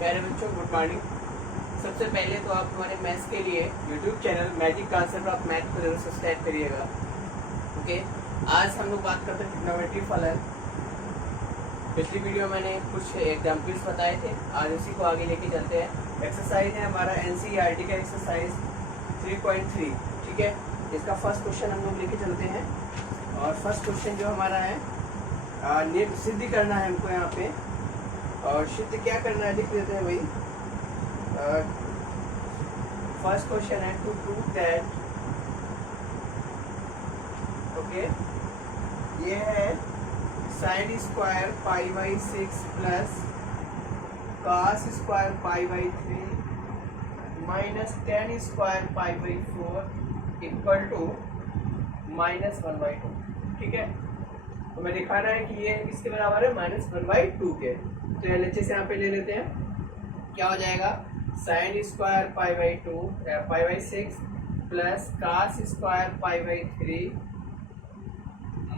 प्यारे बच्चों, good morning. सबसे पहले तो आप हमारे मैथ्स के लिए YouTube channel magic concept of math को जरूर सब्सक्राइब करिएगा। ओके, आज हम लोग बात करते हैं ट्रिग्नोमेट्री फलन। पिछली वीडियो मैंने कुछ एग्जाम्पल्स बताए थे, आज उसी को आगे लेके चलते हैं। एक्सरसाइज है हमारा एनसीईआरटी का एक्सरसाइज 3.3, ठीक है। इसका फर्स्ट क्वेश्चन हम लोग लेके चलते हैं। और फर्स्ट क्वेश्चन जो हमारा है सिद्ध करना है हमको यहाँ पे। और सिद्ध क्या करना है लिख देते हैं भाई। फर्स्ट क्वेश्चन है टू प्रूव दैट, ओके, ये है sine square pi by 6 plus cos square pi by 3 minus ten square pi by 4 equal to -1/2, ठीक है। तो मैं दिखाना है कि ये किसके बराबर है, -1/2 के। तो एलएचएस यहाँ पे ले लेते हैं। क्या हो जाएगा, sine square pi by 6 plus cos square pi by 3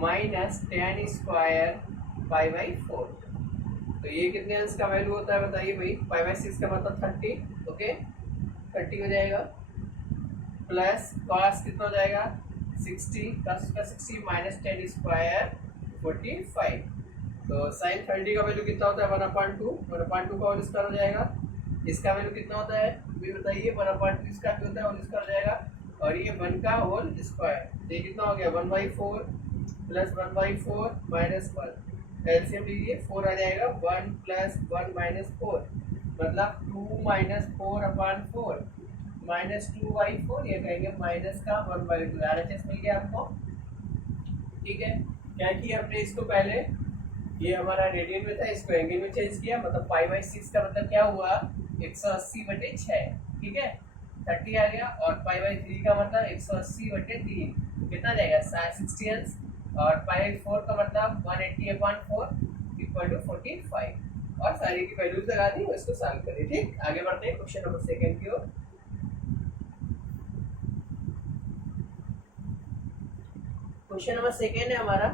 minus ten square pi by 4। तो ये कितने अंश का वैल्यू होता है बताइए भाई। पाई बाई 6 का मतलब 30, ओके, 30 हो जाएगा। प्लस कॉस कितना हो जाएगा 60, कॉस का 60 माइनस टेन स्क्वायर 45। तो साइन 30 का वैल्यू कितना होता है 1/2, 1/2 का होल स्क्वायर हो जाएगा। इसका वैल्यू कितना होता है ये बताइए, 1/2 इसका भी होता है, होल स्क्वायर हो जाएगा। और ये 1 का होल स्क्वायर, तो ये कितना हो गया 1/4 प्लस 1/4 माइनस 1। एलसीएम लीजिए, 4 आ जाएगा। 1 प्लस 1 माइनस 4 मतलब 2 माइनस 4/4 माइनस 2/4। ये कहेंगे माइनस का 1/2। आरएचएस मिल गया आपको, ठीक है। क्या किया हमने इसको पहले, ये हमारा रेडियन में था, इसको एंगल में चेंज किया। मतलब पाई बाई 6 का मतलब क्या हुआ 180/6, ठीक है, 30 आ गया। और पाई बाई 3 का मतलब 180/3 कितना जाएगा 60 अंश। और पाई बाई 4 का मतलब 180/4 इक्वल टू 45। और सारी की वैल्यूज लगा दी और इसको सॉल्व करें, ठीक। आगे बढ़ते हैं क्वेश्चन नंबर 2 की ओर। क्वेश्चन नंबर 2 है हमारा,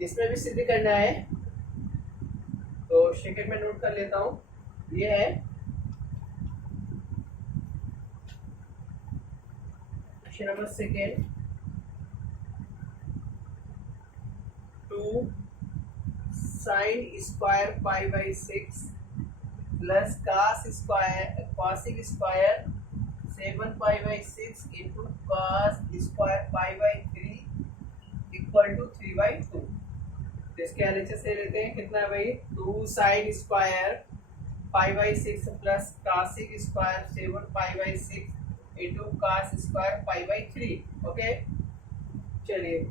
इसमें भी सिद्ध करना है। तो सेकंड में नोट कर लेता हूं। ये है question number 2, 2 sine square pi by 6 plus cos square cosec square 7 pi by 6 into cos square pi by 3 equal to 3/2। इसके एलएचएस ले लेते हैं। कितना है भाई, 2 sine square pi by 6 plus कासिक square 7 pi by 6 into cos square pi by 3, okay. चलिए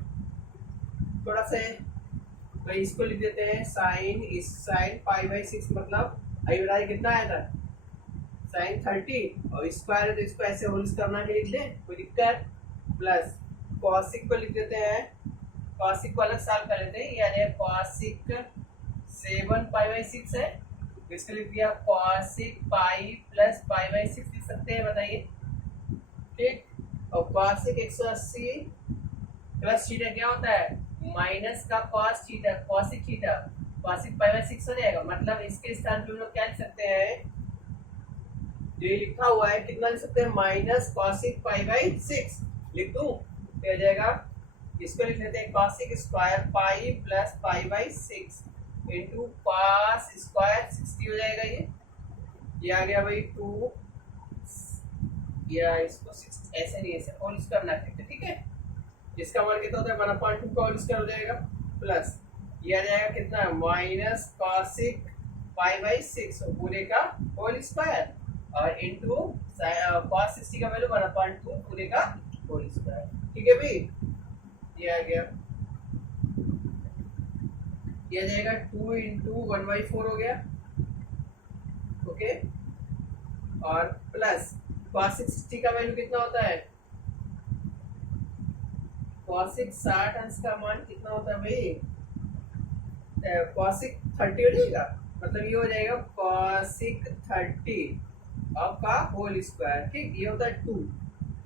थोड़ा सा भाई इसको लिख देते हैं। साइन पाई बाई 6 मतलब अभी बताइए कितना आया था साइन 30, और स्क्वायर है तो इसको ऐसे होल करना के लिख लें, कोई दिक्कत। प्लस कॉसिक को लिख देते हैं, कॉसिक को अलग सॉल्व कर लेते हैं। यानी कॉसिक 7 पाई बाई 6 है, तो इसको लिख दिया cosec pi plus pi by 6 लिख सकते हैं, बताइए, ठीक। और कॉसिक 180 प्लस थीटा क्या होता है माइनस का cos theta, cosec theta, cosec pi by 6 हो जाएगा। मतलब इसके स्थान पे हम लोग क्या लिख सकते हैं, जो लिखा हुआ है कितना लिख सकते हैं माइनस कॉसिक पाई बाई 6 लिख दूं, तो आ जाएगा। इसको लिख लेते हैं cosec square pi plus pi by 6 into cos square 60 हो जाएगा। ये आ गया भाई 2, या इसको 6 ऐसे नहीं, ऐसे होल स्क्वायर बना सकते, ठीक है। इसका मान कितना होता है 1/2 का होल स्क्वायर हो जाएगा। प्लस ये आ जाएगा कितना माइनस कॉसिक पाई बाई 6 पूरे का होल स्क्वायर और इंटू कॉस 60 का वैल्यू 1/2 पूरे का होल स्क्वायर, ठीक है भाई। ये आ गया, ये आ जाएगा 2 इंटू 1/4 हो गया, ओके। और प्लस कॉसिक 60 का वैल्यू कितना होता है, कॉसिक 60 अंश का मान कितना होता है भाई, कॉसिक 30 हो जाएगा। मतलब ये हो जाएगा कॉसिक 30 का होल स्क्वायर, ठीक। ये होता है 2।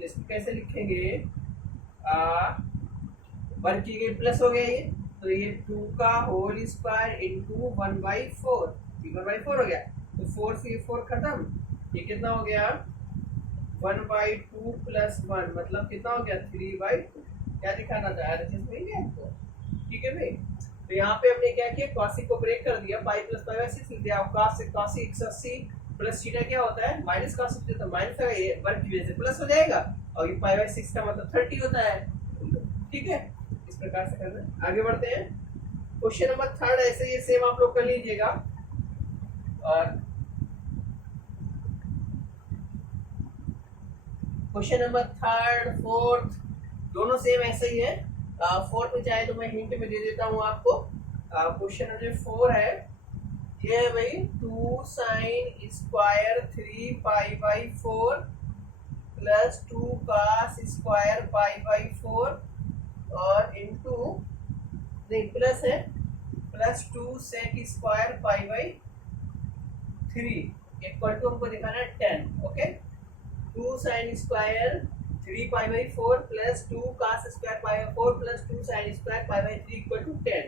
इसको कैसे लिखेंगे, 1 की गई प्लस हो गया ये, तो ये 2 का होल स्क्वायर इंटू 1/4, 1/4 हो गया। तो 4 से 4 खत्म, ये कितना हो गया 1/2 प्लस 1 मतलब कितना हो गया 3/2। क्या दिखाना चाह रहे थे इसमें आपको, ठीक है भाई। तो यहाँ पे हमने क्या किया, cos को ब्रेक कर दिया, पाई प्लस पाई बाई 6 लिख दिया। cos से cos 180 प्लस थीटा क्या होता है माइनस cos, तो माइनस का ये वर्ग की वजह से प्लस हो जाएगा, और ये पाई बाई 6 का मतलब 30 होता है, ठीक है। इस प्रकार से करना है। आगे बढ़ते हैं, क्वेश्चन नंबर 3 ऐसे ये सेम आप लोग कर लीजिएगा। और क्वेश्चन नंबर 3, 4 दोनों सेम ऐसे ही है। 4 में चाहे तो मैं हिंट में दे देता हूँ आपको। क्वेश्चन नंबर 4 है, ये है भाई 2 sin square 3 pi by 4 plus 2 cos square pi by 4 और इंटू नहीं प्लस है plus 2 sec square pi by 3 equal to हमको दिखाना है 10। Okay, 2 sin square 3 pi by 4 plus 2 cos square pi by 4 plus 2 sin square pi by 3 equal to 10।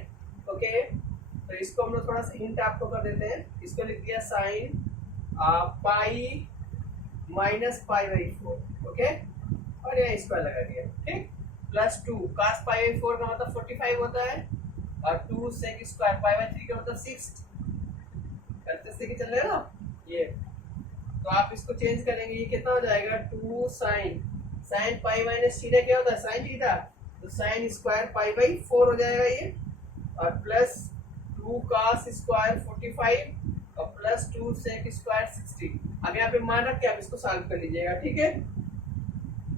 Okay, तो इसको हम लोग थोड़ा सा हिंट आपको कर देते हैं। इसको लिख दिया sine pi minus pi by 4, okay, और यहाँ स्क्वायर लगा दिया, ठीक। प्लस 2 cos पाई बाई 4 का मतलब 45 होता है, और 2 sec स्क्वायर पाई बाई 3 का मतलब 6 करते से चल रहे हैं ना ये। तो आप इसको चेंज करेंगे, ये कितना हो जाएगा 2 साइन पाई माइनस थीटा क्या होता है साइन थीटा, तो साइन स्क्वायर पाई बाई 4 हो जाएगा ये, और प्लस 2 cos स्क्वायर 45 और प्लस 2 sec स्क्वायर 60। आगे यहाँ पे मान रख के आप इसको सॉल्व कर लीजिएगा, ठीक है।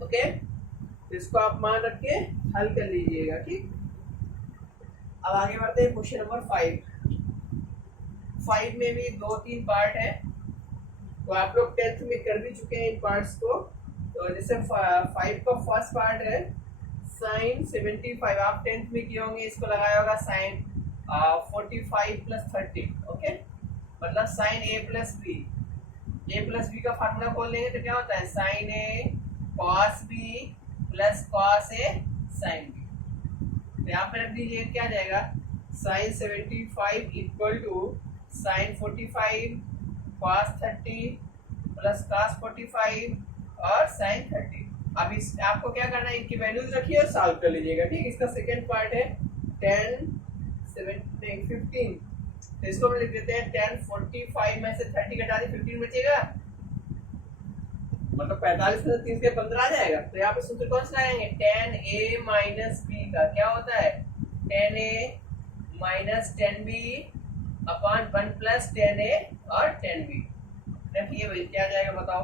ओके, तो इसको आप मान रख के हल कर लीजिएगा, ठीक। अब आगे बढ़ते हैं क्वेश्चन नंबर 5 में भी 2-3 पार्ट है, तो आप लोग 10th में कर भी चुके हैं इन पार्ट्स को। तो जैसे 5 का फर्स्ट पार्ट है साइन 75, आप 10th में किए होंगे, इसको लगाया होगा साइन 45 प्लस 30, ओके, मतलब साइन ए प्लस बी का फार्मूला खोल लेंगे तो क्या होता है sine A cos B plus cos A sine B. तो यहाँ पे रख दीजिए क्या आ जाएगा sine 75 equal to sine 45 cos 30 plus cos 45 और साइन 30। अब इस आपको क्या करना है, इनकी वैल्यूज रखिए और सॉल्व कर लीजिएगा, ठीक। इसका सेकंड पार्ट है 15, तो इसको हम लिख देते हैं 10 45 में से 30 घटा दी 15 बचेगा, मतलब 45 में से 3 से 15 आ जाएगा। तो यहाँ पे सूत्र कौन सा लगाएंगे 10a माइनस बी का क्या होता है 10a minus 10b upon 1 plus 10a और 10b। रखिए भाई क्या जाएगा बताओ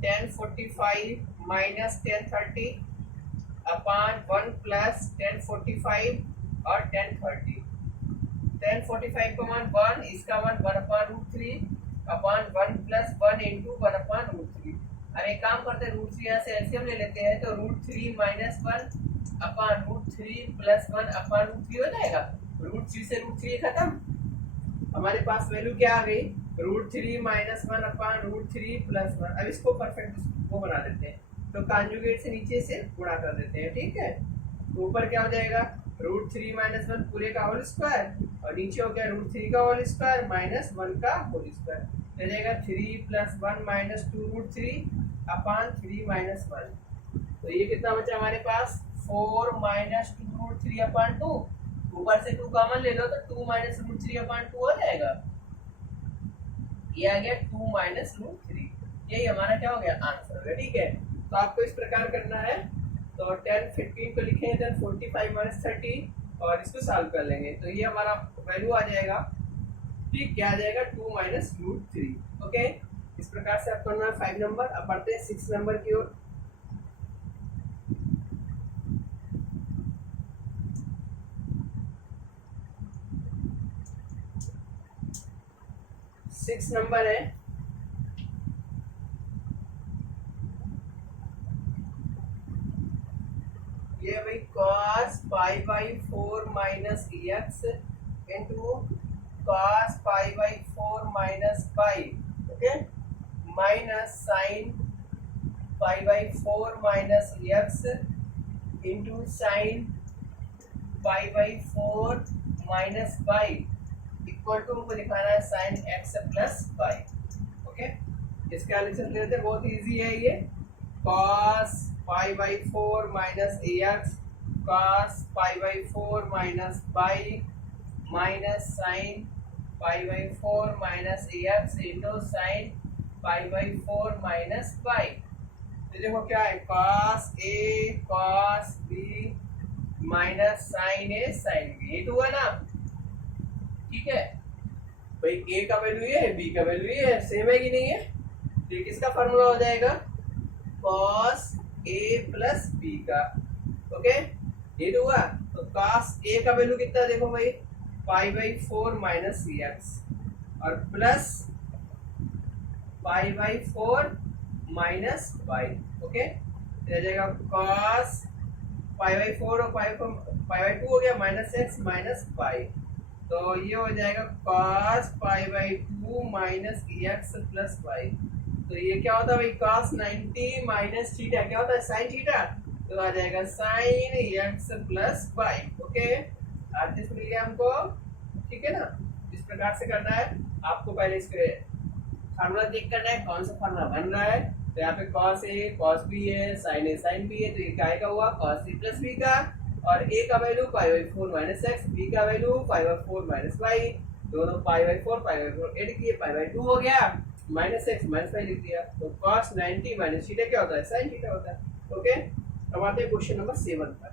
10 45 माइनस 10 30 अपॉन 1 प्लस 10 45 और 10 30। 10 45 का मान 1, इसका मान 1 upon root 3 upon 1 plus 1 into 1 upon root 3। अब एक काम करते हैं रूट 3 यहाँ से एलसीएम ले लेते हैं, तो root 3 minus 1 upon root 3 plus 1 upon root 3 हो जाएगा। रूट 3 से रूट 3 खत्म, हमारे पास वैल्यू क्या आ गई root 3 minus 1 upon root 3 plus 1। अब इसको परफेक्ट वो बना देते हैं, तो कॉन्जुगेट से नीचे से गुणा कर देते हैं, ठीक है। तो ऊपर क्या हो जाएगा रूट 3 माइनस 1 पूरे का होल स्क्वायर, और नीचे हो गया रूट 3 का होल स्क्वायर माइनस 1 का होल स्क्वायर, हो जाएगा 3 plus 1 minus 2 root 3 upon 3 minus 1। तो ये कितना बचा हमारे पास 4 माइनस 2 रूट 3 अपॉन 2, ऊपर से 2 कॉमन ले लो तो 2 माइनस रूट 3 अपॉन 2 हो जाएगा, ये आ गया 2 माइनस रूट 3। यही हमारा क्या हो गया आंसर हो गया, ठीक है। तो आपको इस प्रकार करना है, तो 10 15 को लिखेंगे, then 45 माइनस 30 और इसको सॉल्व कर लेंगे, तो ये हमारा वैल्यू आ जाएगा, ठीक, क्या आ जाएगा 2 माइनस रूट 3। ओके, इस प्रकार से आप करना है 5 नंबर। अब बढ़ते हैं 6 नंबर की ओर। सिक्स नंबर है, ये भाई cos pi by 4 minus X into cos pi by 4 minus pi, okay, minus sine pi by 4 minus X into sine pi by 4 minus pi equal to हमको दिखाना है sine x plus pi. Okay, इसका analysis लेते हैं, बहुत easy है ये। cos pi by 4 minus X cos pi by 4 minus pi minus sine pi by 4 minus X into sine pi by 4 minus pi. तो देखो क्या है, cos a cos b minus sine A sine B, ये तो हुआ ना। ठीक है भाई, a का वैल्यू ये है, b का वैल्यू ये है, सेम है कि नहीं है। तो किसका फॉर्मूला हो जाएगा, cos a प्लस b का। ओके, ये तो हुआ। तो cos a का वैल्यू कितना है, देखो भाई, पाई बाई 4 माइनस एक्स और plus pi by 4 minus pi. Okay, रह जाएगा cos पाई बाई 4 और पाई बाई 2 हो गया माइनस एक्स माइनस पाई। तो ये हो जाएगा cos pi by 2 minus x plus पाई। तो ये क्या होता है भाई, cos 90 माइनस थीटा क्या होता है, साइन थीटा। तो आ जाएगा sine x plus pi. Okay, आर्टिस्ट मिल गया हमको। ठीक है ना, इस प्रकार से करना है आपको। पहले इसके फार्मूला देख करना है, कौन सा फार्मूला बन रहा है। तो यहाँ पे cos a cos b है, sin a sin b है, तो ये काय का हुआ, cos a प्लस b का। और a का value pi by 4 minus x, b का वैल्यू पाई बाई 4 माइनस पाई, दोनों पाई बाई 4 ऐड किए, पाई बाई 2 हो गया, माइनस एक्स माइनस पाई लिख दिया। तो cos 90 माइनस थीटा क्या होता है, sin थीटा होता है। ओके, अब आते हैं क्वेश्चन नंबर 7 पर।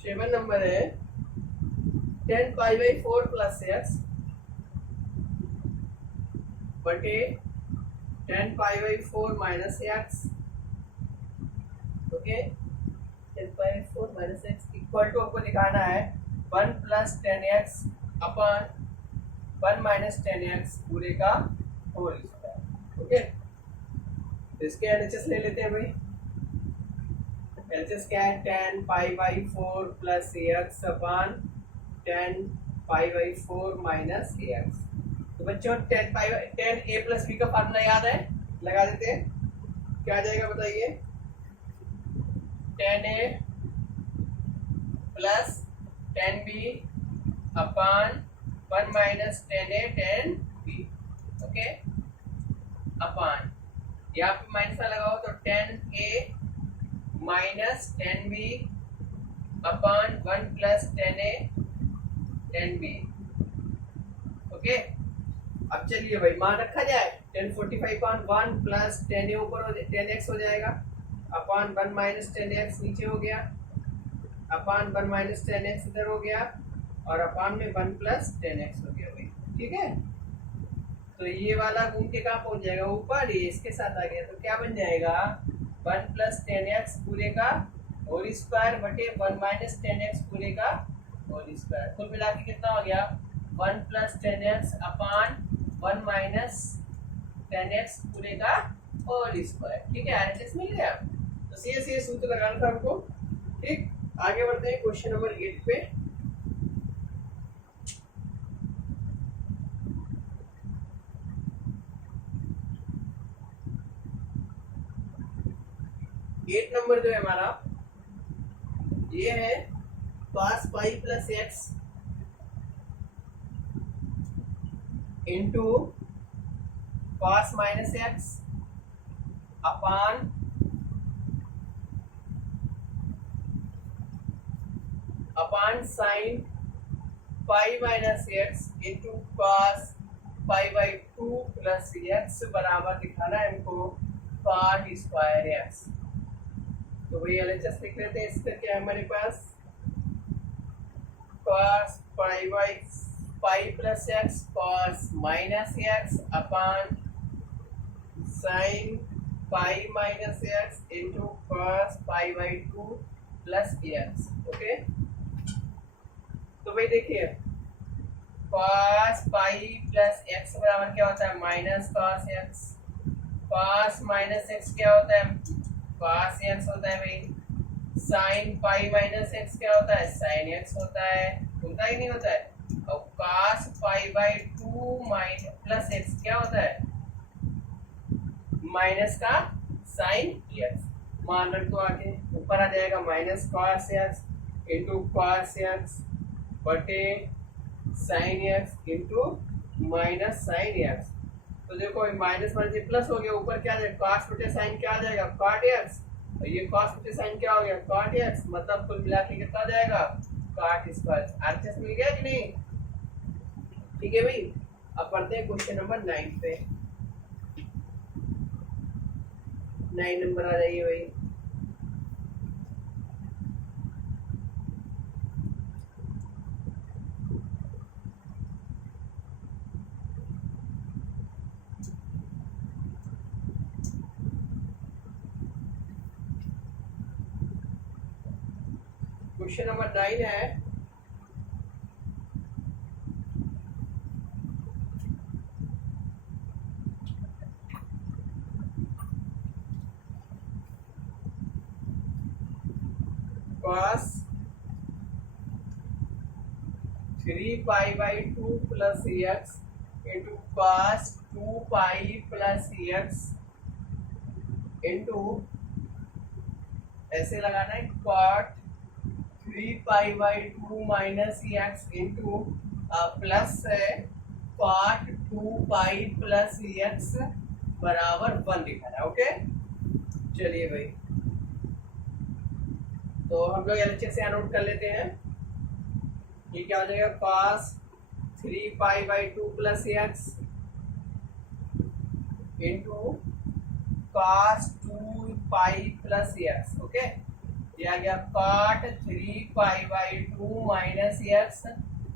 सेवन नंबर है 10 पाई बाई 4 प्लस एक्स बटे 10 pi by 4 minus X. Okay, 10 pi by 4 minus X equal to आपको दिखाना है 1 प्लस 10x अपन 1 माइनस 10x पूरे का होल स्क्वायर। ओके, तो इसके एलएचएस ले लेते हैं भाई। एलएचएस क्या है, 10 pi by 4 plus x upon 10 pi by 4 minus x. तो बच्चों 10 a प्लस b का फार्मूला याद है, लगा देते हैं। क्या आ जाएगा बताइए, 10a प्लस 10b अपन 1 माइनस 10a 10b। ओके, अपन यहाँ पे माइनस का लगाओ तो 10a माइनस 10b अपन 1 प्लस 10a 10b। ओके, अब चलिए भाई मान रखा जाए 1045 पान 1 प्लस 10a ऊपर 10x हो जाएगा, अपन 1 माइनस 10x नीचे हो गया, अपन 1 माइनस 10x इधर हो गया, और अपन में 1 प्लस 10x हो गया भाई। ठीक है, तो ये वाला घूम के कहाँ पहुंच जाएगा, ऊपर, ये इसके साथ आ गया। तो क्या बन जाएगा, 1 प्लस 10x पूरे का होल स्क्वायर बटे 1 माइनस 10x पूरे का होल स्क्वायर। कुल मिला के कितना हो गया, 1 प्लस 10x अपान 1 माइनस 10x पूरे का होल स्क्वायर। ठीक है, एलएचएस मिल गया। तो सीधे सूत्र लगाना था हमको। ठीक, आगे बढ़ते हैं क्वेश्चन नंबर 8 पे। एट नंबर जो है हमारा ये है cos pi plus x into cos minus x upon sine pi minus X into cos pi by 2 plus x बराबर दिखाना है हमको cot स्क्वायर एक्स। तो वही एलएचएस लिख लेते हैं। इसका क्या है हमारे पास, cos pi by pi plus x cos minus x upon sine pi minus X into cos pi by 2 plus x. Okay, तो भाई देखिए cos पाई प्लस एक्स बराबर क्या होता है, minus cos x. cos minus x क्या होता है, cos एक्स होता है भाई। साइन पाई माइनस एक्स क्या होता है, साइन एक्स होता है। होता ही नहीं होता है, और cos pi by 2 minus plus x क्या होता है, माइनस का साइन एक्स। मान रख दो आगे, ऊपर आ जाएगा minus cos x into cos x बटे sine x into minus sine x. तो देखो माइनस माइनस प्लस हो गया, ऊपर क्या आ जाएगा, कॉस बटे साइन क्या आ जाएगा, कॉट एक्स, और ये कॉस बटे साइन क्या हो गया, कॉट एक्स। मतलब कुल मिला के कितना आ जाएगा, कॉट स्क्वायर। आरएचएस मिल गया कि नहीं? ठीक है भाई, अब पढ़ते हैं क्वेश्चन नंबर 9 पे। 9 नंबर आ जाइए भाई। क्वेश्चन नंबर 9 है, cos 3 pi by 2 plus x into cos 2 pi plus x into ऐसे लगाना है cot 3 pi by 2 minus X into plus है cot 2 पाई प्लस एक्स बराबर 1 लिखा है। ओके चलिए भाई, तो हम लोग एलएचएस से नोट कर लेते हैं। ये क्या हो जाएगा, cos 3 pi by 2 plus x into cos 2 pi plus x. Okay, ये आ गया cot 3 pi by 2 minus x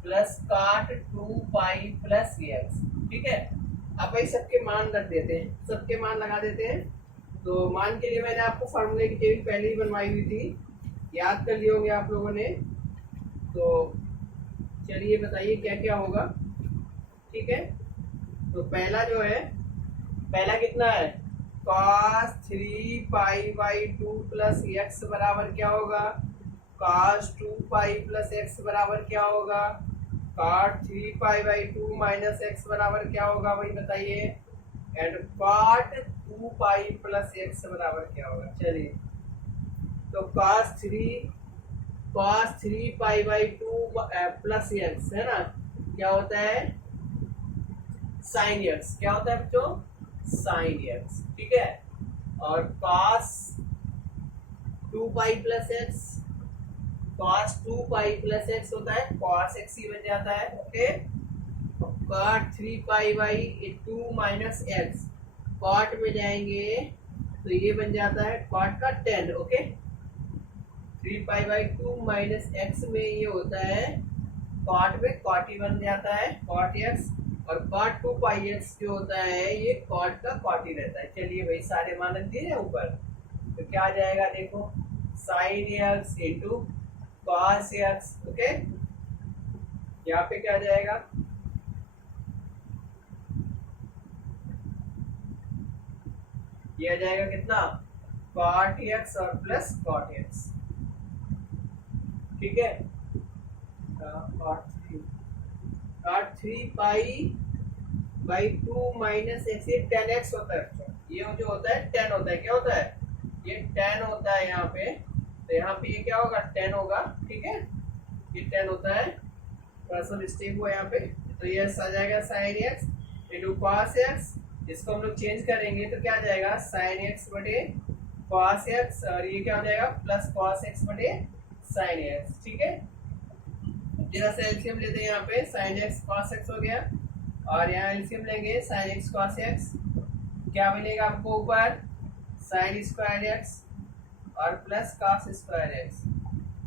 plus cot 2 pi plus x. ठीक है, अब भाई सबके मान रख देते हैं, सबके मान लगा देते हैं। तो मान के लिए मैंने आपको फार्मूले की टेबल पहले ही बनवाई हुई थी, याद कर लिए होंगे आप लोगों ने। तो चलिए बताइए क्या क्या होगा। ठीक है, तो पहला जो है, पहला कितना है, cos 3 pi by 2 plus x बराबर क्या होगा, cos 2 पाई प्लस एक्स बराबर क्या होगा, cot 3 pi by 2 minus x बराबर क्या होगा भाई बताइए, and cot 2 pi plus x बराबर क्या होगा। चलिए, तो cos 3 pi by 2 plus x है ना, क्या होता है, साइन एक्स। क्या होता है बच्चों, साइन एक्स। ठीक है, और cos 2 pi plus x, cos 2 pi plus x होता है cos x ही बन जाता है। Okay, cot 3 pi by 2 minus x, cot में जाएंगे तो ये बन जाता है cot का 10। Okay, 3 pi by 2 minus x में ये होता है cot में cot ही बन जाता है cot x, और cot 2 पाई एक्स जो होता है ये cot का cot ही रहता है। चलिए भाई, सारे मान रख दिए ऊपर, तो क्या आ जाएगा देखो, sin x into cos x। Okay, यहाँ पे क्या आ जाएगा, ये आ जाएगा कितना, cot x और प्लस cot x। ठीक है, cot 3 pi by 2 minus x, ये 10x होता है। ये जो होता है 10 होता है, क्या होता है, ये 10 होता है यहाँ पे, तो यहाँ पे ये क्या होगा, 10 होगा। ठीक है, ये 10 होता है, थोड़ा सा मिस्टेक हुआ यहाँ पे। तो ये आ जाएगा sine x into cos x, इसको हम लोग चेंज करेंगे तो क्या आ जाएगा, साइन एक्स बटे कॉस एक्स, और ये क्या हो जाएगा, प्लस कॉस एक्स बटे साइन एक्स। ठीक है, जरा सा एलसीएम लेते हैं, यहाँ पे साइन एक्स कॉस एक्स हो गया, और यहाँ एलसीएम लेंगे साइन एक्स कॉस एक्स, क्या मिलेगा आपको ऊपर, साइन स्क्वायर एक्स और प्लस कॉस स्क्वायर एक्स।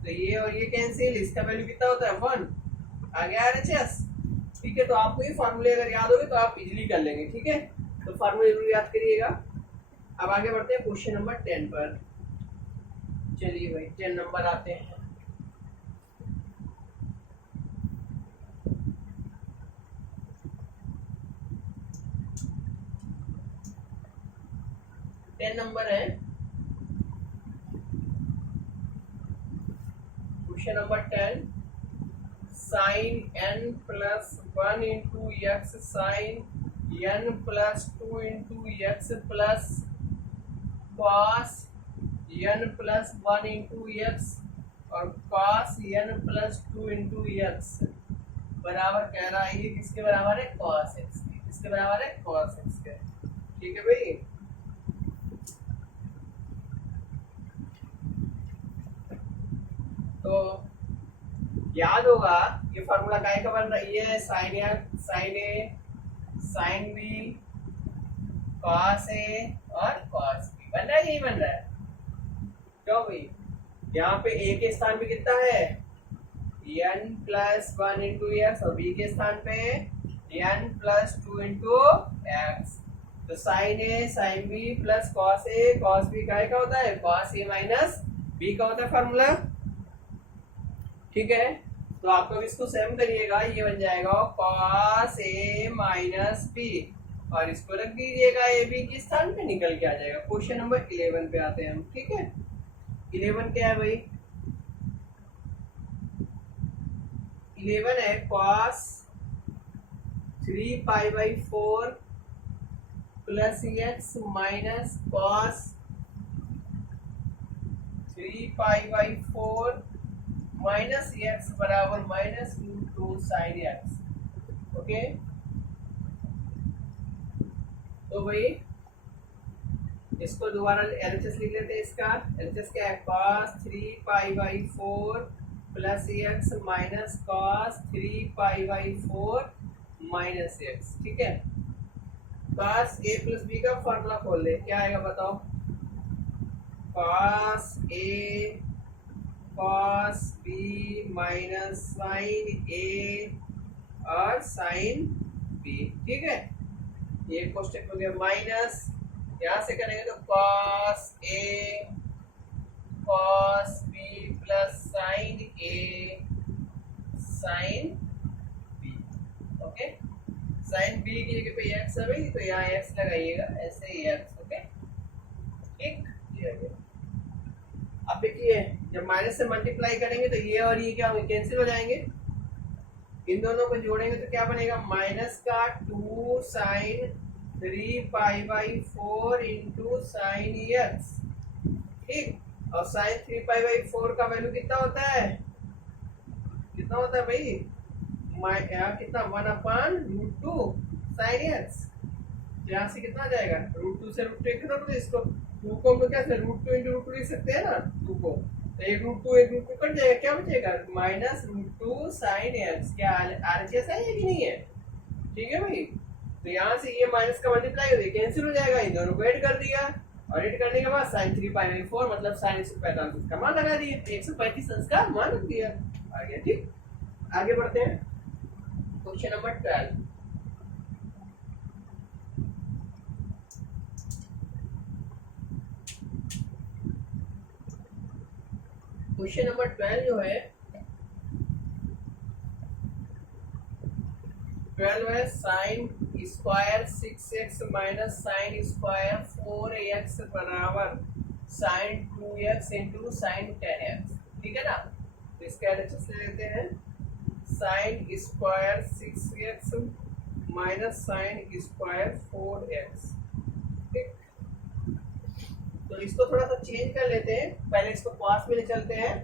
तो ये और ये कैंसिल, इसका वैल्यू कितना होता है, 1 आ गया आरएचएस। ठीक है, तो आपको ये फार्मूले अगर याद होगे तो आप इजीली कर लेंगे। ठीक है, तो फार्मूले जरूर याद करिएगा। अब आगे बढ़ते हैं क्वेश्चन नंबर 10 पर। चलिए भाई 10 नंबर आते हैं। नंबर है question number 10, sine n plus 1 into x sine n plus 2 into x plus cos n plus 1 into x और cos n plus 2 into x बराबर कह रहा है ये किसके बराबर है? कॉस एक्स के। किसके बराबर है? कॉस एक्स के। ठीक है भाई। तो याद होगा ये फॉर्मूला काय का बन रही है? Sine A sine B cos A और कॉस बी बन रहा है, यही बन रहा है। क्यों भाई? यहाँ पे ए के स्थान पे कितना है? n प्लस 1 इंटू एक्स और b के स्थान पे n प्लस 2 इंटू एक्स। तो sign A sine B plus cos A cos B काय का होता है? कॉस ए माइनस बी का होता है फॉर्मूला। ठीक है, तो आप लोग इसको सेम करिएगा, ये बन जाएगा कॉस ए माइनस बी और इसको रख दीजिएगा ए बी के स्थान पे, निकल के आ जाएगा। क्वेश्चन नंबर 11 पे आते हैं हम। ठीक है, 11 क्या है भाई? 11 है cos 3 pi by 4 plus x minus cos 3 pi by 4 minus x बराबर minus root 2 sine x. Okay, तो भाई इसको दोबारा एलएचएस लिख लेते हैं। इसका एलएचएस क्या है? Cos 3 pi by 4 plus x minus cos 3 pi by 4 minus x. ठीक है, कॉस ए प्लस बी का फॉर्मूला खोल ले, क्या आएगा बताओ? Cos A cos B minus sine ए और साइन बी। ठीक है, ये क्वेश्चन हो गया। माइनस यहां से करेंगे तो cos A cos B plus sine A sine B. Okay, sine B की जगह पे एक्स है भाई, तो यहाँ एक्स लगाइएगा, ऐसे ही एक्स। ओके, ठीक, ये हो गया। अब देखिए जब माइनस से मल्टीप्लाई करेंगे तो ये और ये क्या होंगे? कैंसिल हो जाएंगे। इन दोनों को जोड़ेंगे तो क्या बनेगा? माइनस का 2 sine 3 pi by 4 into sine X. ठीक, और साइन 3 पाई बाई 4 का वैल्यू कितना होता है? कितना होता है भाई? कितना? 1 अपान रूट 2 साइन एक्स। यहाँ से कितना आ जाएगा? रूट 2 से रूट 2 कितना? तो इसको 2 को हम लोग क्या रूट 2 इंटू रूट 2 लिख सकते हैं ना, 2 को। तो एक रूट 2 कट जाएगा, क्या बचेगा? Minus root 2 sine X. क्या आरएचएस है कि नहीं है? ठीक है भाई, तो यहाँ से ये माइनस का मल्टीप्लाई हो गया, कैंसिल हो जाएगा। इन दोनों को ऐड कर दिया और ऐड करने के बाद साइन 3 पाई बाई 4 मतलब साइन 145 का मान लगा दिए, 135 का मान रख दिया। आ गया। ठीक, आगे बढ़ते हैं। Question number 12। क्वेश्चन नंबर 12 जो है 12 है sine square 6x minus sine square 4x बराबर sign 2x into sine 10x। ठीक है ना, तो इसका एलएचएस ले लेते हैं। Sine square 6x minus sine square 4x। ठीक, तो इसको थोड़ा सा चेंज कर लेते हैं। पहले इसको कॉस में ले चलते हैं,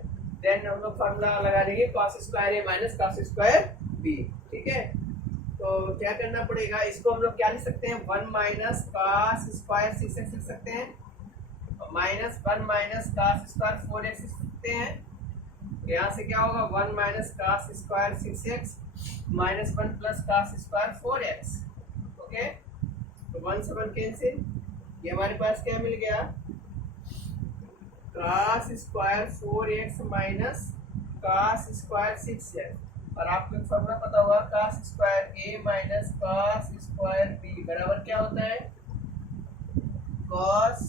देन हम लोग फॉर्मूला लगा देंगे कॉस स्क्वायर ए माइनस कॉस स्क्वायर बी। ठीक है, तो क्या करना पड़ेगा? इसको हम लोग क्या लिख सकते हैं? 1 माइनस कॉस स्क्वायर 6x लिख सकते हैं, minus 1 minus cos square 4x लिख सकते हैं। यहाँ से क्या होगा? 1 minus cos square 6x minus 1 plus cos square 4x। Okay, तो 1 से 1 कैंसिल, ये हमारे पास क्या मिल गया? Cos square 4x minus cos square 6x। और आपको फॉर्मूला पता होगा cos square a minus cos square b बराबर क्या होता है? Cos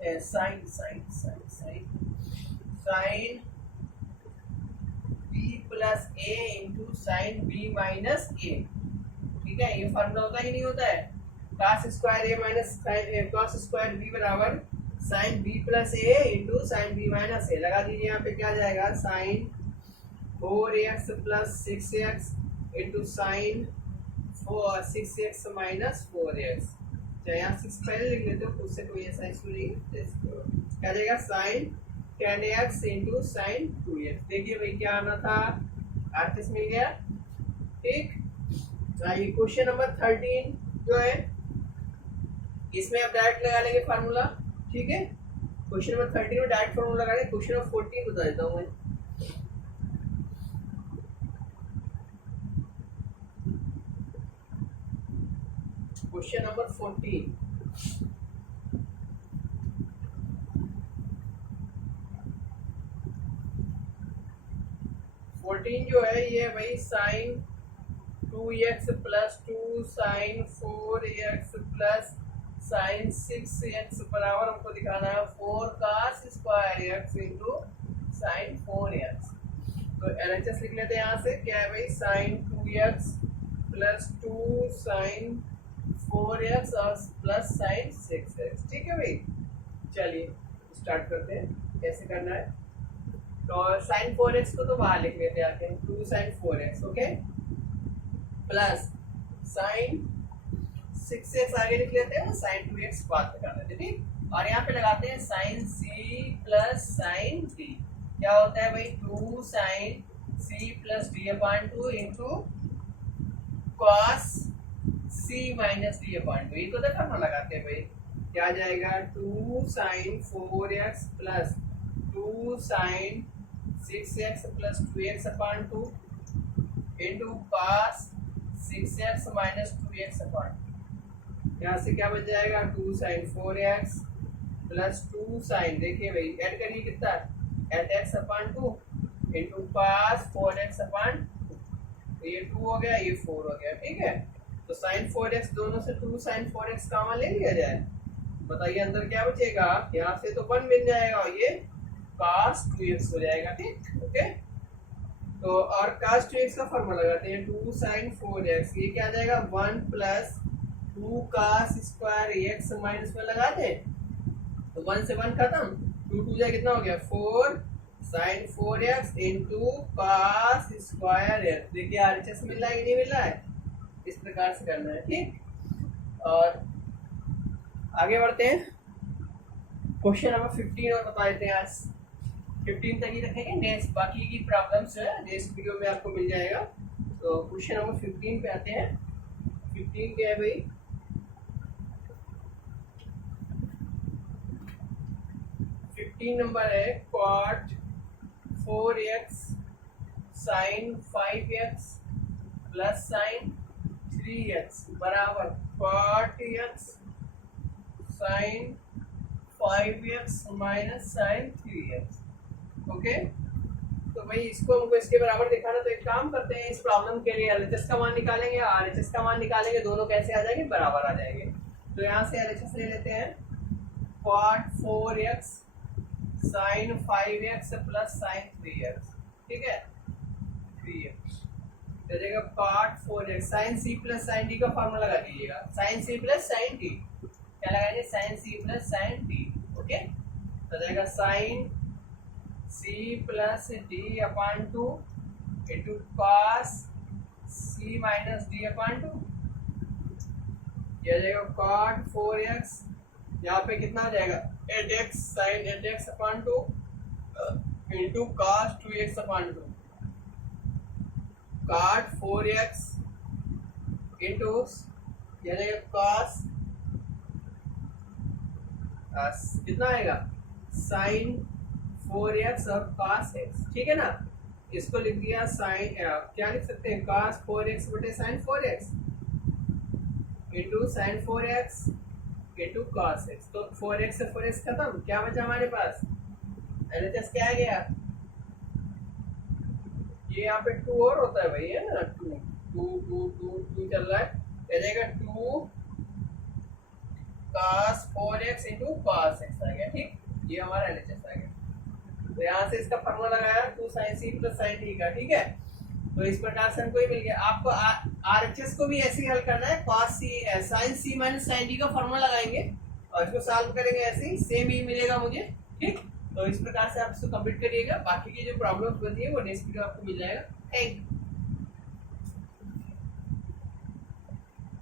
sine sine sine sine sine b plus a into sine b minus a। ठीक है, ये फॉर्मूला होता है कि नहीं होता है? Cos square a minus cos square b बराबर sine b plus a into sine b minus a। लगा दीजिए, यहाँ पे क्या जाएगा? Sine 4x plus 6x into sine 6x minus 4x। चाहे यहाँ 6 पहले लिख लेते हो, उससे कोई ऐसा इशू नहीं है। क्या जाएगा sign 10x into sine 2x। देखिए भाई क्या आना था, आरएचएस मिल गया। ठीक, आइए क्वेश्चन नंबर 13 जो है इसमें आप डायरेक्ट लगा लेंगे फार्मूला। ठीक है, क्वेश्चन नंबर 13 में डायरेक्ट फार्मूला लगा लेंगे। क्वेश्चन नंबर 14 बता देता हूँ मैं। क्वेश्चन नंबर 14 जो है ये भाई sine 2x plus 2 sine 4x plus sine 6x बराबर हमको दिखाना है 4 cos square x into sine 4x। तो एलएचएस लिख लेते हैं यहाँ से। क्या है भाई sine 2x plus 2 sine 4x और प्लस साइन 6x। ठीक है भाई, चलिए स्टार्ट करते हैं कैसे करना है। तो साइन 4x को तो बाहर लिख लेते आते हैं, 2 sine 4x okay, plus sine 6x आगे लिख लेते हैं, साइन 2x बाद में कर लेते हैं। ठीक, और यहाँ पे लगाते हैं sine c plus sine d। क्या होता है भाई 2 sine c plus d upon 2 into cos c minus d upon 2। ये तो देखा ना लगाते हैं भाई, क्या जाएगा 2 sine 4x plus 2 sine 6x plus 2x upon 2 into cos 6x minus 2x upon 2। यहाँ से क्या बच जाएगा 2 साइन 4x प्लस 2 साइन, देखिए भाई ऐड करिए कितना 8x upon 2 into cos 4x upon 2। तो ये 2 हो गया, ये 4 हो गया। ठीक है, तो साइन 4x दोनों से 2 साइन 4x कॉमन ले लिया जाए। बताइए अंदर क्या बचेगा, यहाँ से तो 1 मिल जाएगा और ये cos 2x हो जाएगा। ठीक, ओके, तो और cos 2x का फॉर्मूला लगाते हैं 2 sin 4x। ये क्या आ जाएगा 1 plus 2 cos square x minus में लगा दें तो 1 से 1 खत्म, 2 2 जाए कितना हो गया 4 sin 4x into cos square x। देखिए आरएचएस मिल रहा है कि नहीं मिल रहा है, इस प्रकार से करना है। ठीक, और आगे बढ़ते हैं क्वेश्चन नंबर 15 और बता देते हैं। आज 15 तक ही रखेंगे, नेक्स्ट बाकी की प्रॉब्लम्स है नेक्स्ट वीडियो में आपको मिल जाएगा। तो क्वेश्चन नंबर 15 पे आते हैं। 15 क्या है भाई, नंबर है cot 4x sin 5x plus sign 3x बराबर cot x sin 5x minus sine 3x। Okay, तो भाई इसको हमको इसके बराबर दिखाना, तो एक काम करते हैं इस प्रॉब्लम के लिए एलएचएस का मान निकालेंगे, आरएचएस का मान निकालेंगे, दोनों कैसे आ जाएंगे बराबर आ जाएंगे। तो यहाँ से एलएचएस ले लेते हैं cot 4x sin 5x plus sign 3x। ठीक है, 3x तो जाएगा cot 4x sin c plus sine d का फॉर्मूला लगा दीजिएगा, sin c plus sine d। क्या लगाएंगे sin c plus sine d। Okay, तो जाएगा sine c plus d upon 2 into cos c minus d upon 2। यह जाएगा cot 4x, यहाँ पे कितना आ जाएगा 8x sine 8x upon 2 into cos 2x upon 2। cot 4x into यह जाएगा कॉस कितना आएगा साइन 4x और cos x। ठीक है ना, इसको लिख दिया साइन, क्या लिख सकते हैं cos 4x बटे sine 4x into sine 4x into cos x। तो 4x से 4x खत्म, क्या बचा हमारे पास एलएचएस क्या आ गया, ये यहाँ पे 2 और होता है भाई, है ना 2 2 2 2 2 चल रहा है, आ जाएगा 2 cos 4x into cos x आ गया। ठीक, ये हमारा एलएचएस आ गया। तो यहाँ से इसका फॉर्मूला लगाया 2 sin c plus sine d का। ठीक है, तो इस प्रकार से हमको ये मिल गया। आपको आरएचएस को भी ऐसे ही हल करना है, cos c sin c minus sine d का फॉर्मूला लगाएंगे और इसको सॉल्व करेंगे, ऐसे ही सेम ही मिलेगा मुझे। ठीक, तो इस प्रकार से आप इसको कंप्लीट करिएगा। बाकी की जो प्रॉब्लम होती है वो नेक्स्ट वीडियो आपको मिल जाएगा। Thank you.